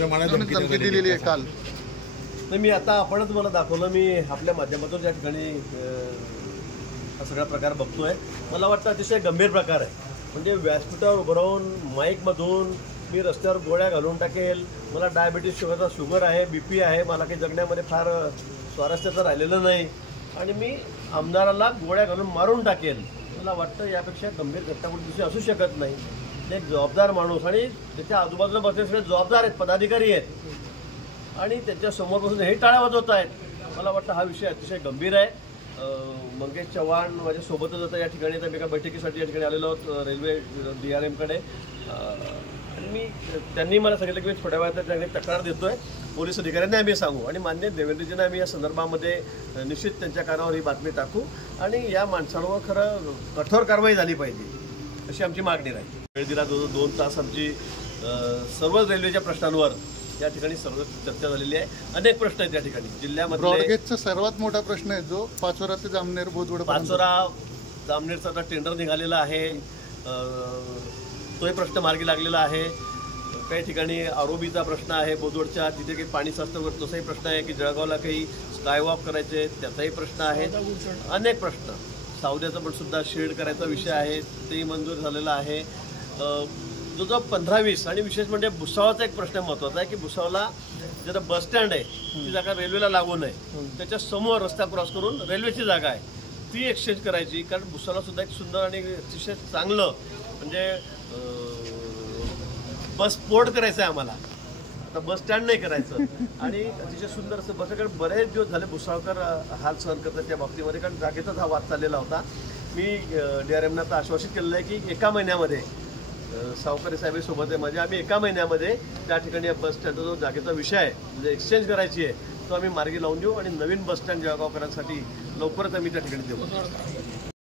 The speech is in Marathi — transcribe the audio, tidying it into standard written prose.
धमकी दिलेली आहे काल। मी आता आपणच मला दाखवलं, मी आपल्या माध्यमातून या ठिकाणी हा सगळा प्रकार बघतोय। मला वाटतं अतिशय गंभीर प्रकार आहे। म्हणजे व्यासपीठावर उभं राहून माईकमधून मी रस्त्यावर गोळ्या घालून टाकेल, मला डायबिटीज शुगर आहे, BP आहे, मला काही जगण्यामध्ये फार स्वारस्याचं राहिलेलं नाही आणि मी आमदाराला गोळ्या घालून मारून टाकेल। मला वाटतं यापेक्षा गंभीर घटना कुठे दुसरी असू शकत नाही। एक जबाबदार माणूस आणि त्याच्या आजूबाजूला बसलेले सगळे जबाबदार आहेत, पदाधिकारी आहेत आणि त्यांच्या समोरपासून हे टाळ्या वाजवत आहेत। मला वाटतं हा विषय अतिशय गंभीर आहे। मंगेश चव्हाण माझ्यासोबतच होता या ठिकाणी, तर मी एका बैठकीसाठी या ठिकाणी आलेलो आहोत रेल्वे DRMकडे आणि त्यांनी मला सांगितलं की मी थोड्या वेळात त्यांनी तक्रार देतोय पोलीस अधिकाऱ्यांना आम्ही सांगू आणि मान्य देवेंद्रजींना आम्ही या संदर्भामध्ये निश्चित त्यांच्या कानावर ही बातमी टाकू आणि या माणसांवर खरं कठोर कारवाई झाली पाहिजे अशी आमची मागणी राहील। वेळ दिला 2 तास आमची सर्वच रेल्वेच्या प्रश्नांवर या ठिकाणी सर्व चर्चा झालेली आहे। अनेक प्रश्न आहेत या ठिकाणी जिल्ह्यामध्ये। ब्रॉडगेजचा सर्वात मोठा प्रश्न आहे जो पाचोरा ते जामनेर बोदवड, पाचोरा जामनेरचा आता टेंडर निघालेला आहे, तोही प्रश्न मार्गी लागलेला आहे। काही ठिकाणी आरोबीचा प्रश्न आहे बोदवडच्या, तिथे काही पाणी साचतं तसाही प्रश्न आहे की जळगावला काही स्कायवॉक करायचे त्याचाही प्रश्न आहे। अनेक प्रश्न, सावद्याचा पण सुद्धा शेड करायचा विषय आहे, तेही मंजूर झालेला आहे। जो 15-20 आणि विशेष म्हणजे भुसावळचा एक प्रश्न महत्त्वाचा आहे की भुसावळला जिथं बस स्टँड आहे ती जागा रेल्वेला लागू नये, त्याच्या समोर रस्ता क्रॉस करून रेल्वेची जागा आहे ती एक्सचेंज करायची, कारण भुसावळला सुद्धा एक सुंदर आणि अतिशय चांगलं म्हणजे बस पोर्ट करायचं आहे आम्हाला, आता बस स्टँड नाही करायचं आणि अतिशय सुंदर असं बसाकडे बरेच दिवस झाले भुसावळकर हाल सहन करतात त्या बाबतीमध्ये, कारण जागेचाच हा वाद चाललेला होता। मी DRMना आता आश्वासित केलेलं आहे की एका महिन्यामध्ये सावकारी साहेबांसोबत आहे म्हणजे आम्ही एका महिन्यामध्ये त्या ठिकाणी बस स्टँडचा जो जागेचा विषय आहे म्हणजे एक्सचेंज करायची आहे तो आम्ही मार्गी लावून देऊ आणि नवीन बस स्टँड जळगावकरांसाठी लवकरच आम्ही त्या ठिकाणी देऊ।